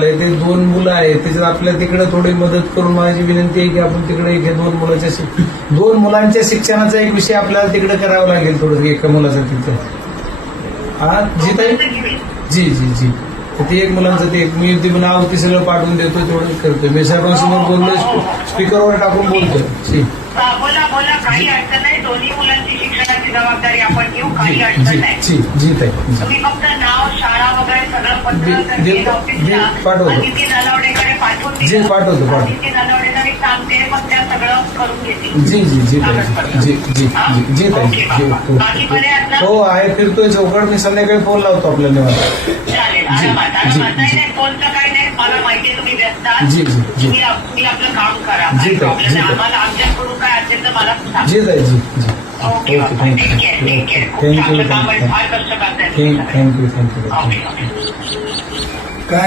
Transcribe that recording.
ते दोन मुलं आहेत त्याच्यात आपल्या तिकडे थोडी मदत करून माझी विनंती आहे की आपण तिकडे एक हे दोन मुलाच्या दोन मुलांच्या शिक्षणाचा एक विषय आपल्याला तिकडे करावा लागेल थोडं एका मुलाचा तिथं. हा जी ताई जी जी. जी ते एक मुलांचं ते एक मी ते नाव ते सगळं पाठवून देतो तेवढं करतोय. मी साहेबांसमोर बोललोय स्पीकरवर टाकून बोलतोय. जी. हा, बोला बोला. काही अडचण नाही. दोन्ही मुलांची शिक्षणाची जबाबदारी आपण घेऊ. काही जी अडचण नाही. जी जी ताई जी. तुम्ही फक्त नाव शाळा दे- पाठवतो. जी. पाठवतो, पाठवतो. जी जी जी ताई. जी जी हा? जी जी ताई जी? हो आहे फिरतोय चौकड मी संध्याकाळी फोन लावतो आपल्या निवांत. चालेल जी, जी, जी. जी, जी, जी ताई. जी जी. ओके ठीक आहे ठीक आहे खूप चांगलं काम आहे फार कष्ट करताय थँक्यू थँक्यू ओके